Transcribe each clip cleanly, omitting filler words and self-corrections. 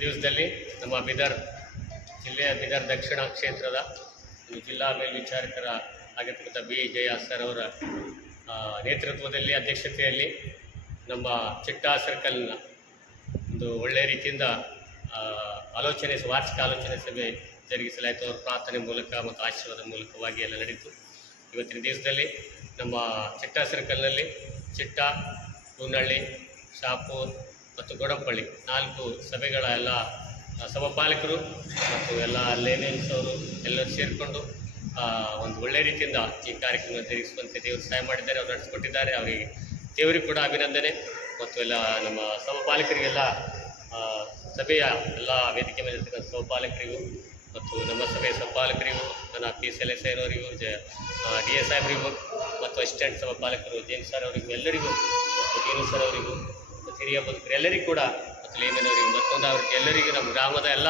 ದಿವಸದಲ್ಲಿ ನಮ್ಮ ಬೀದರ್ ಜಿಲ್ಲೆಯ ಬೀದರ್ ದಕ್ಷಿಣ ಕ್ಷೇತ್ರದ ಜಿಲ್ಲಾ ಮೇಲ್ವಿಚಾರಕರ ಆಗಿರ್ತಕ್ಕಂಥ ಬಿ ಜಯ ಸರ್ ಅವರ ನೇತೃತ್ವದಲ್ಲಿ ಅಧ್ಯಕ್ಷತೆಯಲ್ಲಿ ನಮ್ಮ ಚಿಟ್ಟಾ ಸರ್ಕಲ್ನ ಒಂದು ಒಳ್ಳೆಯ ರೀತಿಯಿಂದ ವಾರ್ಷಿಕ ಆಲೋಚನೆ ಸಭೆ ಜರುಗಿಸಲಾಯಿತು. ಅವರ ಪ್ರಾರ್ಥನೆ ಮೂಲಕ ಮತ್ತು ಆಶೀರ್ವಾದ ಮೂಲಕವಾಗಿ ಎಲ್ಲ ನಡೀತು. ಇವತ್ತಿನ ದಿವಸದಲ್ಲಿ ನಮ್ಮ ಚಿಟ್ಟಾ ಸರ್ಕಲ್ನಲ್ಲಿ ಚಿಟ್ಟಾ, ಕೂನಳ್ಳಿ, ಶಾಪೂರ್ ಮತ್ತು ಗೋಡಂಪಳ್ಳಿ 4 ಸಭೆಗಳ ಎಲ್ಲ ಸಭಾಪಾಲಕರು ಮತ್ತು ಎಲ್ಲ ಲೇಮೆನ್ಸ್ ಅವರು ಎಲ್ಲರೂ ಸೇರಿಕೊಂಡು ಒಂದು ಒಳ್ಳೆಯ ರೀತಿಯಿಂದ ಈ ಕಾರ್ಯಕ್ರಮ ಜರುಗಿಸುವಂತೆ ದೇವರು ಸಹಾಯ ಮಾಡಿದ್ದಾರೆ. ಅವರು ನಡೆಸಿಕೊಟ್ಟಿದ್ದಾರೆ. ಅವರಿಗೆ ದೇವರಿಗೆ ಕೂಡ ಅಭಿನಂದನೆ. ಮತ್ತು ಎಲ್ಲ ನಮ್ಮ ಸಭಾಪಾಲಕರಿಗೆಲ್ಲ ಸಭೆಯ ಎಲ್ಲ ವೇದಿಕೆ ಮೇಲಿರ್ತಕ್ಕಂಥ ಸಭಾಪಾಲಕರಿಗೂ ಮತ್ತು ನಮ್ಮ ಸಭೆಯ ಸಭಾಪಾಲಕರಿಗೂ ನನ್ನ PSLS ಅವರಿಗೂ DS ಸಾಹೇಬರಿಗೂ ಮತ್ತು ಅಸಿಸ್ಟೆಂಟ್ ಸಭಾಪಾಲಕರು ಜೇಮ್ಸ್ ಸರ್ ಅವರಿಗೂ ಎಲ್ಲರಿಗೂ ಮತ್ತು ದೀನು ಸರ್ ಅವರಿಗೂ ಮತ್ತು ಹಿರಿಯ ಬದುಕರು ಎಲ್ಲರಿಗೂ ಕೂಡ ಮತ್ತು ಲೇಮನವರಿಗೂ ಮತ್ತೊಂದು ಅವ್ರಿಗೆ ಎಲ್ಲರಿಗೂ ನಮ್ಮ ಗ್ರಾಮದ ಎಲ್ಲ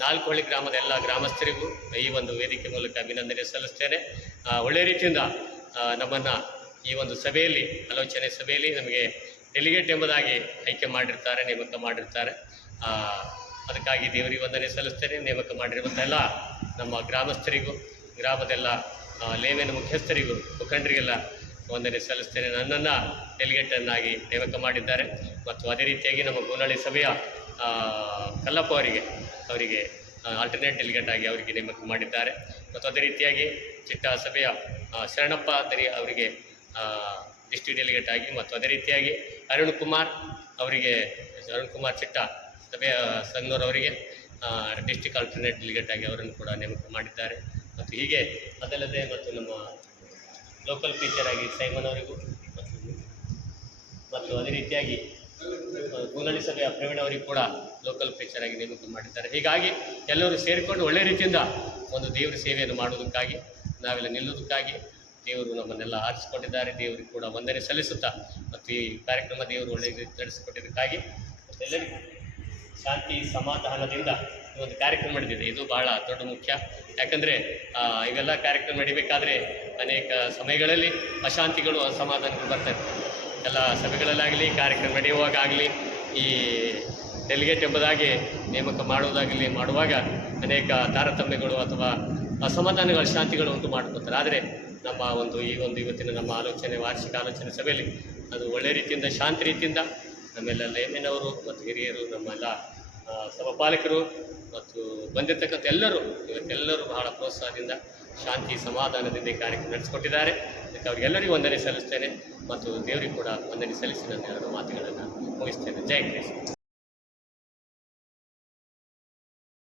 4 ಹಳ್ಳಿ ಗ್ರಾಮದ ಎಲ್ಲ ಗ್ರಾಮಸ್ಥರಿಗೂ ಈ ಒಂದು ವೇದಿಕೆ ಮೂಲಕ ಅಭಿನಂದನೆ ಸಲ್ಲಿಸ್ತೇನೆ. ಒಳ್ಳೆಯ ರೀತಿಯಿಂದ ನಮ್ಮನ್ನು ಈ ಒಂದು ಸಭೆಯಲ್ಲಿ ಆಲೋಚನೆ ಸಭೆಯಲ್ಲಿ ನಮಗೆ ಡೆಲಿಗೇಟ್ ಎಂಬುದಾಗಿ ಆಯ್ಕೆ ಮಾಡಿರ್ತಾರೆ, ನೇಮಕ ಮಾಡಿರ್ತಾರೆ. ಅದಕ್ಕಾಗಿ ದೇವರಿಗೆ ವಂದನೆ ಸಲ್ಲಿಸ್ತೇನೆ. ನೇಮಕ ಮಾಡಿರುವಂಥ ಎಲ್ಲ ನಮ್ಮ ಗ್ರಾಮಸ್ಥರಿಗೂ ಗ್ರಾಮದೆಲ್ಲ ಲೇವಿನ ಮುಖ್ಯಸ್ಥರಿಗೂ ಮುಖಂಡರಿಗೆಲ್ಲ ವಂದನೆ ಸಲ್ಲಿಸ್ತೇನೆ. ನನ್ನನ್ನು ಡೆಲಿಗೇಟನ್ನಾಗಿ ನೇಮಕ ಮಾಡಿದ್ದಾರೆ. ಮತ್ತು ಅದೇ ರೀತಿಯಾಗಿ ನಮ್ಮ ಕೂನಳ್ಳಿ ಸಭೆಯ ಕಲ್ಲಪ್ಪ ಅವರಿಗೆ ಆಲ್ಟರ್ನೇಟ್ ಡೆಲಿಗೇಟ್ ಆಗಿ ಅವರಿಗೆ ನೇಮಕ ಮಾಡಿದ್ದಾರೆ. ಮತ್ತು ಅದೇ ರೀತಿಯಾಗಿ ಚಿಟ್ಟಾ ಸಭೆಯ ಶರಣಪ್ಪ ಅವರಿಗೆ ಡಿಸ್ಟ್ರಿಕ್ಟ್ ಡೆಲಿಗೇಟ್ ಆಗಿ ಮತ್ತು ಅದೇ ರೀತಿಯಾಗಿ ಅರುಣ್ ಕುಮಾರ್ ಚಿಟ್ಟಾ ಸಭೆಯ ಸಂಘದವರಿಗೆ ಡಿಸ್ಟ್ರಿಕ್ಟ್ ಆಲ್ಟರ್ನೇಟ್ ಡೆಲಿಗೇಟ್ ಆಗಿ ಅವರನ್ನು ಕೂಡ ನೇಮಕ ಮಾಡಿದ್ದಾರೆ. ಮತ್ತು ಹೀಗೆ ಅದಲ್ಲದೆ ಮತ್ತು ನಮ್ಮ ಲೋಕಲ್ ಟೀಚರ್ ಆಗಿ ಸೈಮನ್ ಅವರಿಗೂ ಮತ್ತು ಅದೇ ರೀತಿಯಾಗಿ ಕೂನಳ್ಳಿ ಸಭೆಯ ಪ್ರವೀಣ್ ಅವರಿಗೂ ಕೂಡ ಲೋಕಲ್ ಟೀಚರ್ ಆಗಿ ನೇಮಕ ಮಾಡಿದ್ದಾರೆ. ಹೀಗಾಗಿ ಎಲ್ಲರೂ ಸೇರಿಕೊಂಡು ಒಳ್ಳೆಯ ರೀತಿಯಿಂದ ಒಂದು ದೇವರ ಸೇವೆಯನ್ನು ಮಾಡುವುದಕ್ಕಾಗಿ ನಾವೆಲ್ಲ ನಿಲ್ಲುವುದಕ್ಕಾಗಿ ದೇವರು ನಮ್ಮನ್ನೆಲ್ಲ ಆರಿಸಿಕೊಂಡಿದ್ದಾರೆ. ದೇವರಿಗೆ ಕೂಡ ವಂದನೆ ಸಲ್ಲಿಸುತ್ತಾ ಮತ್ತು ಈ ಕಾರ್ಯಕ್ರಮ ದೇವರು ಒಳ್ಳೆಯ ರೀತಿ ನಡೆಸಿಕೊಟ್ಟಿದ್ದಕ್ಕಾಗಿ ಎಲ್ಲರಿಗೂ ಶಾಂತಿ ಸಮಾಧಾನದಿಂದ ಈ ಒಂದು ಕಾರ್ಯಕ್ರಮ ನಡೆದಿದೆ. ಇದು ಬಹಳ ದೊಡ್ಡ ಮುಖ್ಯ. ಯಾಕಂದರೆ ಇವೆಲ್ಲ ಕಾರ್ಯಕ್ರಮ ನಡಿಬೇಕಾದ್ರೆ ಅನೇಕ ಸಮಯಗಳಲ್ಲಿ ಅಶಾಂತಿಗಳು ಅಸಮಾಧಾನಗಳು ಬರ್ತಾ ಇರ್ತವೆ. ಎಲ್ಲ ಸಭೆಗಳಲ್ಲಾಗಲಿ ಕಾರ್ಯಕ್ರಮ ನಡೆಯುವಾಗಲಿ ಈ ಡೆಲಿಗೇಟ್ ಎಂಬುದಾಗಿ ನೇಮಕ ಮಾಡುವಾಗ ಅನೇಕ ತಾರತಮ್ಯಗಳು ಅಥವಾ ಅಸಮಾಧಾನಗಳು ಶಾಂತಿಗಳು ಉಂಟು ಮಾಡ್ಕೊತಾರೆ. ಆದರೆ ನಮ್ಮ ಇವತ್ತಿನ ನಮ್ಮ ವಾರ್ಷಿಕ ಆಲೋಚನೆ ಸಭೆಯಲ್ಲಿ ಅದು ಒಳ್ಳೆಯ ರೀತಿಯಿಂದ ಶಾಂತಿ ರೀತಿಯಿಂದ ನಮ್ಮೆಲ್ಲ ಲೇಮಿನವರು ಮತ್ತು ಹಿರಿಯರು ನಮ್ಮೆಲ್ಲ ಸಭಾಪಾಲಕರು ಮತ್ತು ಬಂದಿರತಕ್ಕಂಥ ಇವತ್ತೆಲ್ಲರೂ ಬಹಳ ಪ್ರೋತ್ಸಾಹದಿಂದ ಶಾಂತಿ ಸಮಾಧಾನದಿಂದ ಈ ಕಾರ್ಯಕ್ರಮ ನಡೆಸಿಕೊಟ್ಟಿದ್ದಾರೆ. ಅದಕ್ಕೆ ಅವರಿಗೆಲ್ಲರಿಗೂ ವಂದನೆ ಸಲ್ಲಿಸ್ತೇನೆ ಮತ್ತು ದೇವರಿಗೆ ಕೂಡ ವಂದನೆ ಸಲ್ಲಿಸಿ ನನ್ನ 2 ಮಾತುಗಳನ್ನು ಮುಗಿಸ್ತೇನೆ. ಜೈ ಕ್ರಿಸ್ತ.